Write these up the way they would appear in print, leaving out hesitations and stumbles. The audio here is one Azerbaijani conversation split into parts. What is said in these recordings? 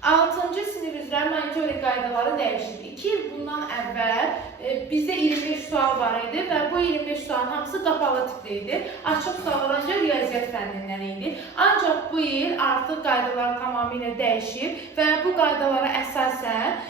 6-cı sinif üzrə monitorinq qaydaları dəyişildi. 2 il bundan əvvəl bizdə 25 sual var idi və bu 25 sualın hamısı qapalı tipli idi. Açıq suallar ancaq riyaziyyat fənnindən idi. Ancaq bu il artıq qaydalar tamamilə dəyişib və bu qaydalara əsasən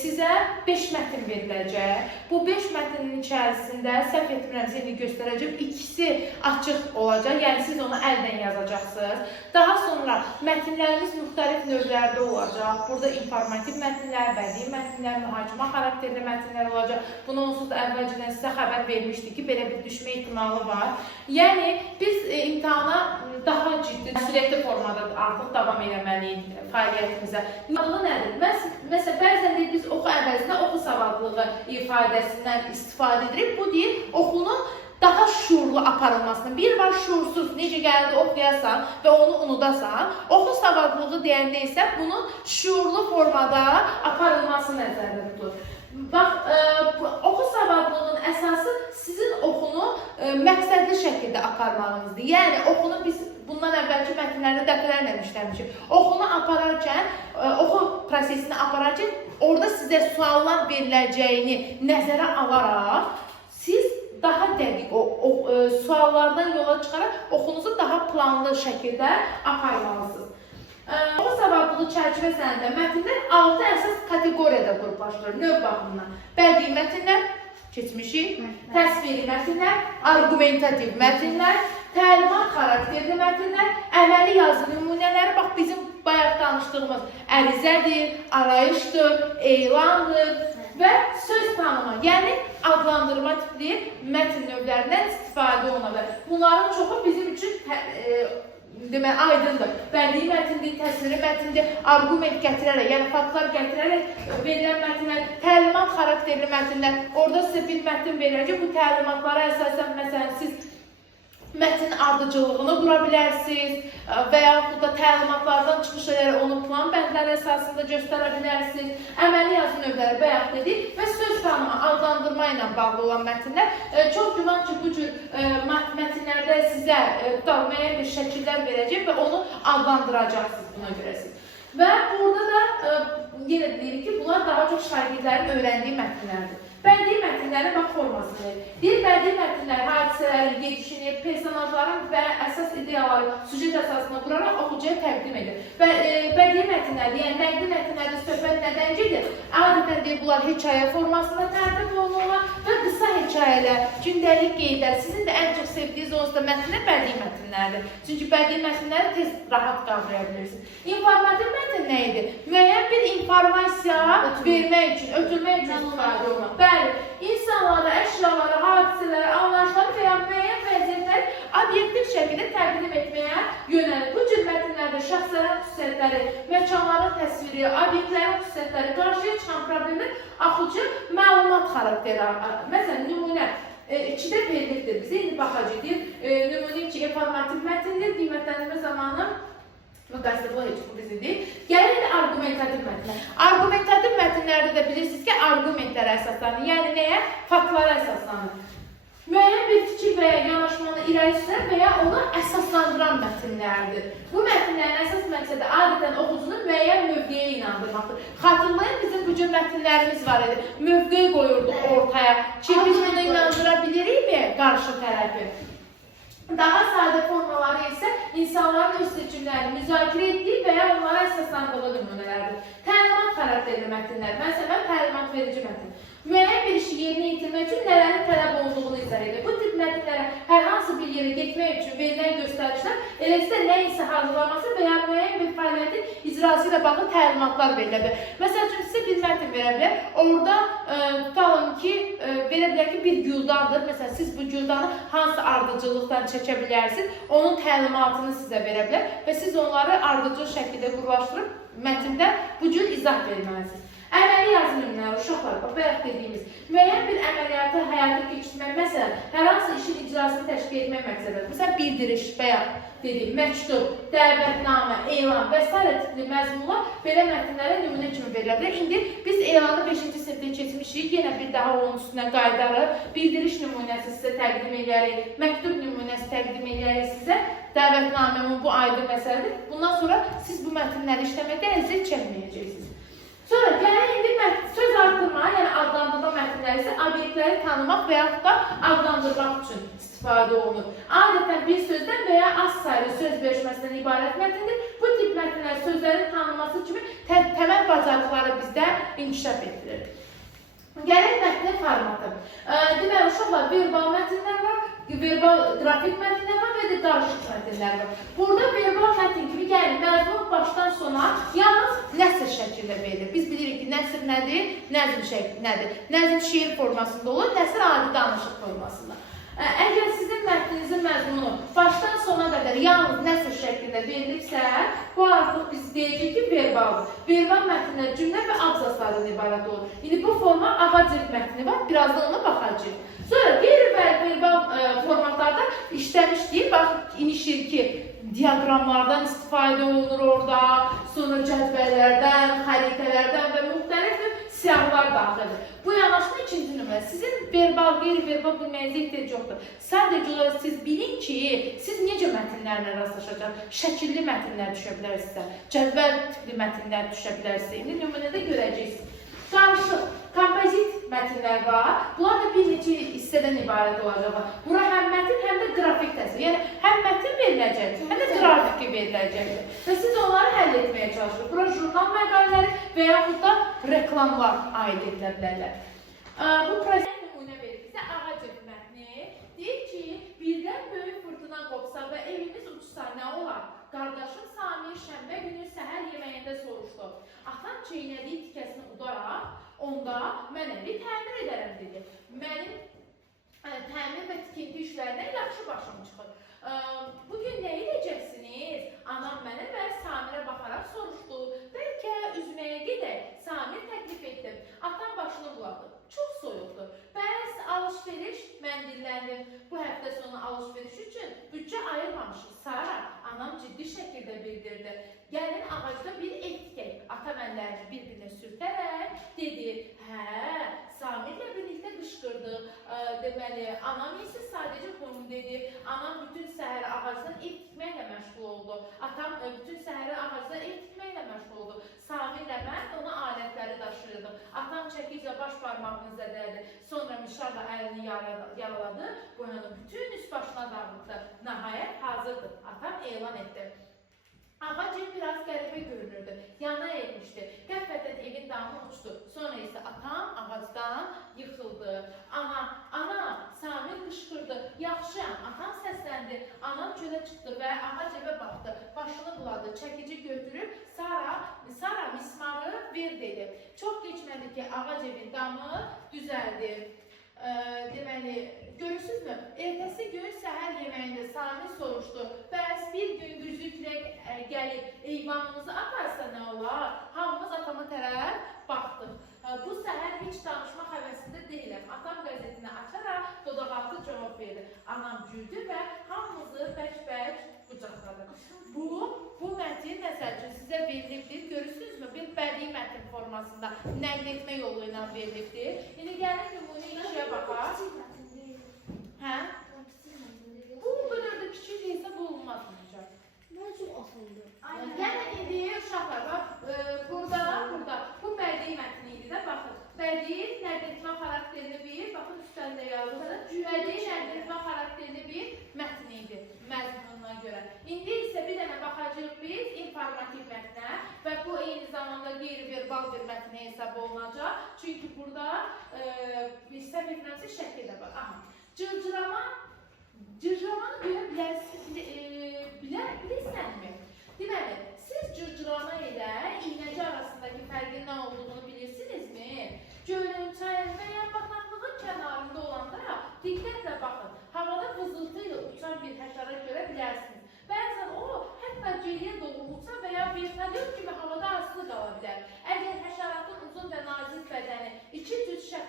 sizə 5 mətin veriləcək. Bu 5 mətinin içərisində səhv etmirəmsə indi göstərəcəm. İkisi açıq olacaq, yəni siz onu əldən yazacaqsınız. Daha sonra mətnlərimiz müxtəlif növlərdə olacaq. Burada informativ mətnlər, bədii mətnlər, mühakimə xarakterli mətnlər olacaq. Bunu onsuz da əvvəlcədən sizə xəbər vermişdik ki, belə bir düşmə ehtimalı var. Yəni, biz imtahana daha ciddi, məsuliyyətli formada artıq davam eləməliyik fəaliyyətimizə. Adı nədir? Məsələn, bəzən biz oxu əvəzində oxu savadlığı ifadəsindən istifadə edirik. Bu deyil, oxunun daha şuurlu aparılmasını. Bir var şuursuz, necə gəldi oxuyasan və onu unudasan. Oxu savadlığı deyəndə isə bunun şuurlu formada aparılması nəzərdə tutulur. Bax, oxu savadlığının əsası sizin oxunu məqsədli şəkildə aparmağınızdır. Yəni, oxunu biz bundan əvvəlki mətnlərdə dəfələrlə işləmişik. Oxunu apararkən, oxu prosesini apararkən, orada sizə suallar veriləcəyini nəzərə alaraq, siz daha dəqiq suallardan yola çıxaraq oxunuzu daha planlı şəkildə aparmalısınız. Oxu savadlığı çərçivə sənədində mətnlər 6 əsas kateqoriyada qruplaşdırılır. Növ baxımından bədii mətnlər, keçmişik, təsviri mətnlər, argumentativ mətnlər, təlimat xarakterli mətnlər, əməli yazı nümunələri, bax bizim bayaq danışdığımız ərizədir, arayışdır, elandır və söz tanıma, yəni adlandırma tipli mətn növlərindən istifadə oluna bilər. Bunların çoxu bizim üçün aydındır. Bədii mətindir, təsviri mətindir, argument gətirərək, yəni faktlar gətirərək verilən mətnlər, təlimat xarakterli mətnlər. Orada sizə bir mətn verilir ki, bu təlimatlara əsasən, məsələn, siz mətnin ardıcıllığını qura bilərsiniz və yaxud da təlimatlardan çıxış edərək onu plan bəndləri əsasında göstərə bilərsiniz. Əməli yazı növləri bayaq dedik və söz tanıma, adlandırma ilə bağlı olan mətnlər. Çox güman ki, bu cür mətnlərdə sizə müəyyən bir şəkillər verəcək və onu adlandıracaqsınız buna görə siz. Və burada da yenə deyirik ki, bunlar daha çox şagirdlərin öyrəndiyi mətnlərdir. Bədii mətnlərin bax formasını. Deyir, bədii mətnlər hadisələrin gedişini, personajların və əsas ideyaları süjet əsasına quraraq oxucuya təqdim edir. Bədii mətnlər, yəni nəqdi mətnlərdə söhbət nədən gedir? Adətən deyir, bunlar hekayə formasında tərtib olunurlar və qısa hekayələr, gündəlik qeydlər. Sizin də ən çox sevdiyiniz onsuz da mətnlər bədii mətnlərdir. Çünki bədii mətnləri tez rahat qavraya bilirsiniz. İnformativ mətn nə idi? Müəyyən bir informasiya vermək üçün, ötürmək üçün istifadə olunur. Bəli, insanlara, əşyalara, hadisələrə, anlayışları və ya müəyyən vəziyyətləri obyektiv şəkildə təqdim etməyə yönəlir. Bu cür mətnlərdə şəxslərin xüsusiyyətləri, məkanların təsviri, obyektlərin xüsusiyyətləri, qarşıya çıxan problemlər axıcı məlumat xarakteri. Məsələn, nümunə 2-də verilirdir bizə, indi baxacaqdır. Nümunə 2 informativ mətndir, qiymətləndirmə zamanı müqayisə bu heç bu bizidir. Gəlir argumentativ mətnlər. Argumentativ mətnlərdə də bilirsiniz ki, argumentlərə əsaslanır. Yəni nəyə? Faktlara əsaslanır. Müəyyən bir fikir və ya yanaşmanı irəli sürən və ya onu əsaslandıran mətnlərdir. Bu mətnlərin əsas məqsədi adətən oxucunu müəyyən mövqeyə inandırmaqdır. Xatırlayın, bizim bu cür mətnlərimiz var idi. Mövqe qoyurduq ortaya ki, biz bunu inandıra bilirikmi qarşı tərəfi? Daha sadə formaları isə insanların öz seçimlərini müzakirə etdiyi və ya onlara əsaslandığı nümunələrdir. Təlimat xarakterli mətnlər, məsələn, təlimat verici mətn. Müəyyən bir işi yerinə yetirmək üçün nələrin tələb olduğunu izah edir. Bu tip mətnlərə hər hansı bir yerə getmək üçün verilən göstəricilər, eləsə nə isə hazırlaması və ya müəyyən bir fəaliyyətin icrası ilə bağlı təlimatlar verilə bilər. Məsəl üçün, sizə bir mətn verə bilər. Orada tutalım ki, verə bilər ki, bir güldandır. Məsələn, siz bu güldanı hansı ardıcıllıqdan çəkə bilərsiniz, onun təlimatını sizə verə bilər və siz onları ardıcıl şəkildə qurlaşdırıb mətndə bu cür izah verməlisiniz. Əməli yazı nümunələri uşaqlar, bayaq dediyimiz müəyyən bir əməliyyatı həyata keçirmək, məsələn, hər hansı işin icrasını təşkil etmək məqsədidir. Məsələn, bildiriş, bayaq dedik, məktub, dəvətnamə, elan və s. tipli məzmunlar belə mətnlərə nümunə kimi verilə bilər. İndi biz elanı 5-ci sinifdə keçmişik, yenə bir daha onun üstünə qayıdarıq. Bildiriş nümunəsi sizə təqdim edərik, məktub nümunəsi təqdim edərik sizə. Dəvətnaməmin bu aydın məsələdir. Bundan sonra siz bu mətnləri işləməkdə əziyyət çəkməyəcəksiniz. Sonra gəlin indi söz artırma, yəni adlandırma mətnləri isə obyektləri tanımaq və yaxud da adlandırmaq üçün istifadə olunur. Adətən bir sözdən və ya az sayılı söz birləşməsindən ibarət mətndir. Bu tip mətnlər sözlərin tanınması kimi təməl bacarıqları bizdə inkişaf etdirir. Gəlin mətnin formatı. Deməli, uşaqlar, verbal mətnlər var, verbal qrafik mətnlər var və də qarışıq mətnlər var. Burada verbal mətn kimi gəlin, məzmun başdan sona yalnız nəsr şəklində verilir. Biz bilirik ki, nəsr nədir? Nəzm şəkli nədir? Nəzm şeir formasında olur, nəsr adi danışıq formasında. Əgər sizin mətninizin məzmunu başdan sona qədər yalnız nəsr şəklində verilibsə, bu artıq biz deyəcək ki, verbaldır. Verbal mətnlər cümlə və abzaslardan ibarət olur. İndi bu forma ağac mətni var, birazdan ona baxacağıq. Sonra qeyri-verbal formatlarda işləmişdik. Bax, inişir ki, diaqramlardan istifadə olunur orada, sonra cədvəllərdən, xəritələrdən və müxtəlif siyahılar daxildir. Bu yanaşma ikinci nömrə. Sizin verbal, qeyri-verbal bilməyinizə ehtiyac yoxdur. Sadəcə olaraq siz bilin ki, siz necə mətnlərlə rastlaşacaq. Şəkilli mətnlər düşə bilər sizə, cədvəl tipli mətnlər düşə bilər sizə. İndi nümunədə görəcəksiniz. Qarışıq, kompozit mətnlər var. Bunlar da bir neçə hissədən ibarət olacaq. Bura həm mətn, həm də qrafik təsvir. Yəni, həm mətn veriləcək, həm də qrafiki veriləcəkdir. Və siz onları həll etməyə çalışırsınız. Bura jurnal məqalələri və yaxud da reklamlar aid edilə bilərlər. Bu prosesə nümunə verir bizə ağac mətni. Deyir ki, birdən böyük fırtına qopsa və evimiz uçsa nə olar? Qardaşım Samir şənbə günü səhər yeməyində soruşdu. Atam çeynədiyi tikəsini udaraq, onda mən evi təmir edərəm dedi. Mənim təmir və tikinti işlərindən yaxşı başım çıxır. Bugün nə edəcəksiniz? Anam mənə və Samirə baxaraq soruşdu. Bəlkə üzməyə gedək. Samir təklif etdi. Atam başını buladı. Çox soyuqdur. Bəs alış-veriş mən dilləndim. Bu həftə sonu alış-veriş üçün büdcə ayırmamışıq. Sara, anam ciddi şəkildə bildirdi. Gəlin ağacda bir ev tikək. Atam əllərini bir-birinə sürtərək dedi. Hə, Samirlə birlikdə qışqırdı. Deməli, anam isə sadəcə bunu dedi. Anam bütün səhəri ağacdan ev tikməklə məşğul oldu. Atam bütün səhəri ağacdan ev tikməklə məşğul oldu. Samirlə mən ona alətləri daşıyırdım. Atam çəkiclə baş barmağını zədələdi. Sonra mişarla əlini yaraladı. Boyanı bütün üst başına dağıtdı. Nəhayət hazırdır. Atam elan etdi. Ağac ev biraz qəribə görünürdü. Yana eğmişdi. Qəflətən evin damı uçdu. Sonra isə atam ağacdan yıxıldı. Ana, Samir qışqırdı. Yaxşıyam, atam səsləndi. Anam çölə çıxdı və ağac evə baxdı. Başını buladı. Çəkici götürüb Sara mismarı ver dedi. Çox keçmədi ki, ağac evin damı düzəldi. Deməli, görürsünüzmü? Ertəsi gün səhər yeməyində Samir soruşdu. Bəs bir gün güzlüklə gəlib eyvanımızı aparsa nə olar? Hamımız atama tərəf baxdıq. Bu səhər heç danışmaq həvəsində deyiləm. Atam qəzetini açaraq dodaqaltı cavab verdi. Anam güldü və hamımızı bərk-bərk qucaqladı. Bu mətn məsəl üçün sizə verilibdir. Görürsünüzmü? Bir bədii mətn formasında nəql etmə yolu ilə verilibdir. İndi gəlin nümunə işə baxaq. Hə? Bu qədər də kiçik hesab olunmaz. Mən çox asıldı. Gəlin indi uşaqlar, bax, burada bu bədii mətn idi də, baxın. Bədii nəql etmə xarakterli bir, baxın üstəndə yazılır. Bədii nəql etmə xarakterli bir mətn idi, məzmununa görə. İndi isə bir dənə baxacağıq biz informativ mətnə və bu eyni zamanda qeyri-verbal bir mətn hesab olunacaq. Çünki burada səhv etməsi şəkli də var. Cırcıramanı bilirsənmi? Deməli, siz cırcırama ilə iynəcə arasındakı fərqin nə olduğunu bilirsinizmi? Gölün, çayın və ya bataqlığın kənarında olanda diqqətlə baxın. Havada vızıltı ilə uçan bir həşərat görə bilərsiniz. Bəzən o, hətta geriyə doğru uçsa və ya vertolyot kimi havada asılı qala bilər. Əgər həşəratın uzun və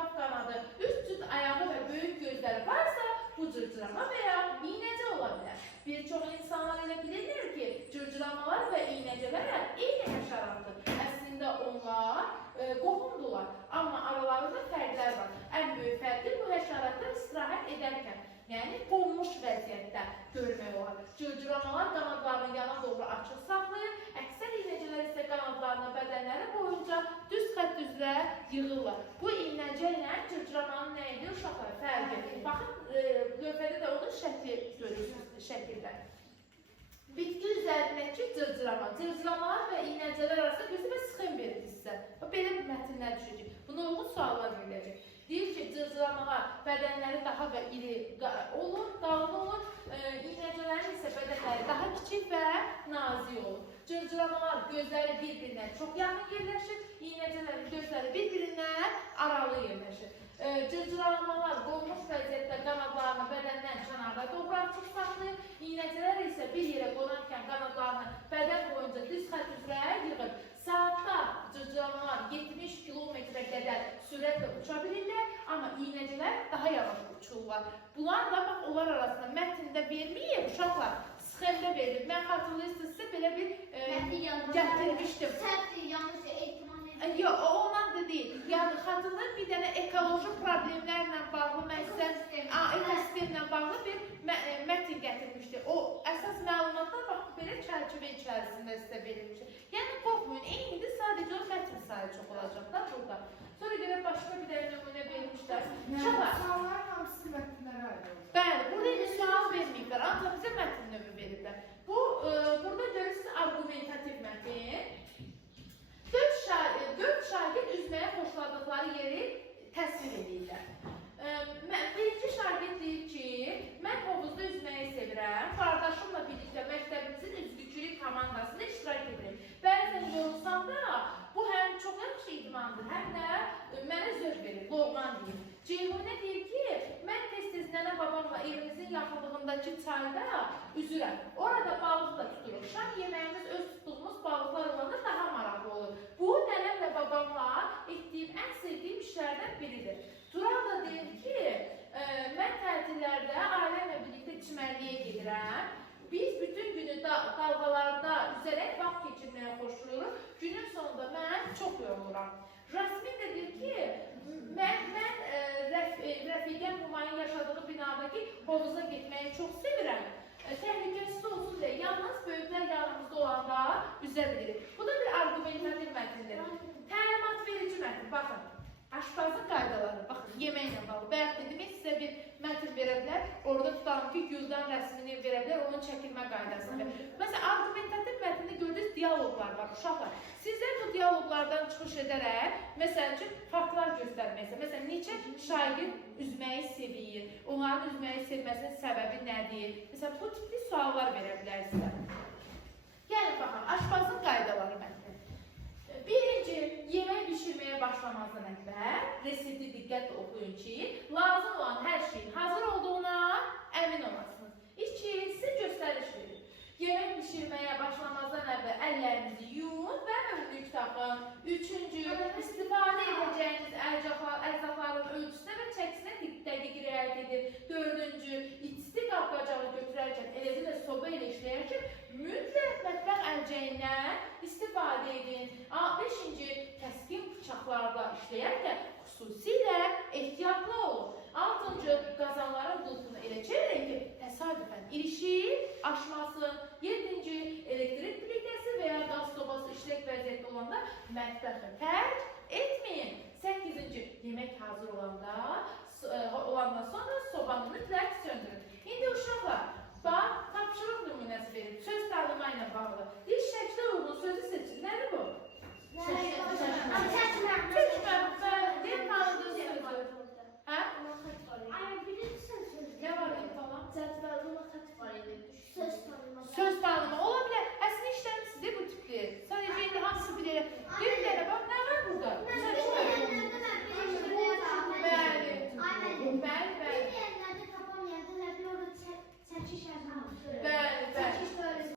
şəffaf qanadı, üst cüt ayağı və böyük gözləri varsa, bu cırcırama və ya iynəcə ola bilər. Bir çox insanlar elə bilirlər ki, cırcıramalar və iynəcələr eyni həşəratdır. Əslində onlar qohumdular, amma aralarında fərqlər var. Ən böyük fərqi bu həşəratlar istirahət edərkən, yəni qonmuş vəziyyətdə görmək olar. Cırcıramalar qanadlarını yana doğru açıq saxlayır, əksər iynəcələr isə qanadlarını bədənləri boyunca düz xətt üzrə yığırlar. Bu iynəcə ilə cırcıramanın nə edir? Uşaqlar fərqi. Baxın, lövhədə də onun şəkli görürsünüz şəkildə. Bitki üzərindəki cırcırama. Cırcıramalar və iynəcələr arasında gözü və sıxın verir sizə. Belə bir mətnlər düşəcək. Buna uyğun suallar veriləcək. Deyir ki, cırcıramalar bədənləri daha və iri olur, qalın olur. İynəcələrin isə bədənləri daha kiçik və nazik olur. Cırcıramalar gözləri bir-birindən çox yaxın yerləşir. İynəcələrin gözləri bir-birindən aralı yerləşir. Cırcıramalar qonmuş vəziyyətdə qanadlarını bədəndən kənarda doğru açıq saxlayır. İynəcələr isə bir yerə qonarkən qanadlarını bədən boyunca düz xətt üzrə yığır. Saatda cırcıramalar 70 kilometrə qədər sürətlə uça bilirlər, amma iynəcələr daha yavaş uçurlar. Bunlar da bax, onlar arasında mətndə verməyib, uşaqlar sxemdə verilir. Mən xatırlayırsınızsa belə bir gətirmişdim. Səhvdir, yanlış ehtimal edir. Yox, o ondan da deyil. Yəni, xatırlayın, bir dənə ekoloji problemlərlə bağlı ekosistemlə bağlı bir mətin gətirmişdi. O əsas məlumatlar bax, belə çərçivə içərisində sizə verilmişdir. Yəni, qorxmayın, eynidir, sadəcə o mətin sayı çox olacaqlar burada. Sonra görə başqa bir dənə nümunə vermişlər. Sualların hamısı mətnlərə aid olur. Bəli, burada heç sual verməyiblər, ancaq bizə mətin növü verirlər. Burada görürsünüz argumentativ mətin. 4 şagird üzməyə xoşladıqları yeri təsvir edirlər. Birinci şagird deyir ki, mən hovuzda üzməyi sevirəm, qardaşımla birlikdə məktəbimizin üzgüçülük komandasında iştirak edirəm. Bəzən yorulsam da, bu həm çox yaxşı idmandır, həm də mənə zövq verir, Loğman deyir. Ceyhunə deyir ki, mən tez-tez nənə babamla evimizin yaxınlığındakı çayda üzürəm. Orada balıq da tuturuq. Şam yeməyimiz öz tutduğumuz balıqlar olanda daha maraqlı olur. Bu, nənəmlə babamla etdiyim, ən sevdiyim işlərdən biridir. Tural da deyir ki, mən tətillərdə ailəmlə birlikdə çimərliyə gedirəm. Biz bütün günü dalğalarda üzərək vaxt keçirməyə xoşlayırıq. Günün sonunda mən çox yoruluram. Jasmin də deyir ki, mən rəfiqəm Humayın yaşadığı binadakı hovuza getməyi çox sevirəm. Təhlükəsiz olsun deyə, yalnız böyüklər yanımızda olanda üzə bilirik. Bu da bir argumentativ mətindir. Təlimat verici mətin, baxın. Aşpazın qaydaları, baxın, yeməklə bağlı. Bayaq dedim, sizə bir mətin verə bilər, orada tutalım ki, güldan rəsmini verə bilər, onun çəkilmə qaydasını. Məsələn, argumentativ mətində gördüyünüz diyaloqlar var, uşaqlar. Sizlər bu diyaloqlardan çıxış edərək, məsəl üçün, faktlar göstərməksə, məsələn, neçə şagird üzməyi sevir, onların üzməyi sevməsinin səbəbi nədir? Məsələn, bu tipli suallar verə bilər sizə. Yəni, baxın, aşpazın qaydaları mətni. Birinci, yemək bişirməyə başlamazdan əvvəl resepti diqqətlə oxuyun ki, lazım olan hər şeyin hazır olduğuna əmin olasınız. İki, sizə göstəriş verir. Yemək bişirməyə başlamazdan əvvəl əllərinizi yuyun və önlük taxın. Üçüncü, istifadə edəcəyiniz ərzaqların ölçüsünə və çəkisinə dəqiq riayət edin. Dördüncü, isti qab-qacağı götürərkən, eləcə də soba ilə işləyərkən mütləq mətbəx əlcəyindən istifadə edin. Beşinci, kəskin bıçaqlarla işləyərkən xüsusilə ehtiyatlı olun. Altıncı, qazanların qulpunu elə çevirin ki, təsadüfən ilişib, aşmasın. Yedinci, elektrik plitəsi və ya qaz sobası işlək vəziyyətdə olanda mətbəxi tərk etməyin. Səkkizinci, yemək hazır olandan sonra sobanı mütləq söndürün. İndi uşaqlar, bax, tapşırıq nümunəsi verir, söz tanıma ilə bağlı. Bir şəklə uyğun sözü seçin. Nədir bu?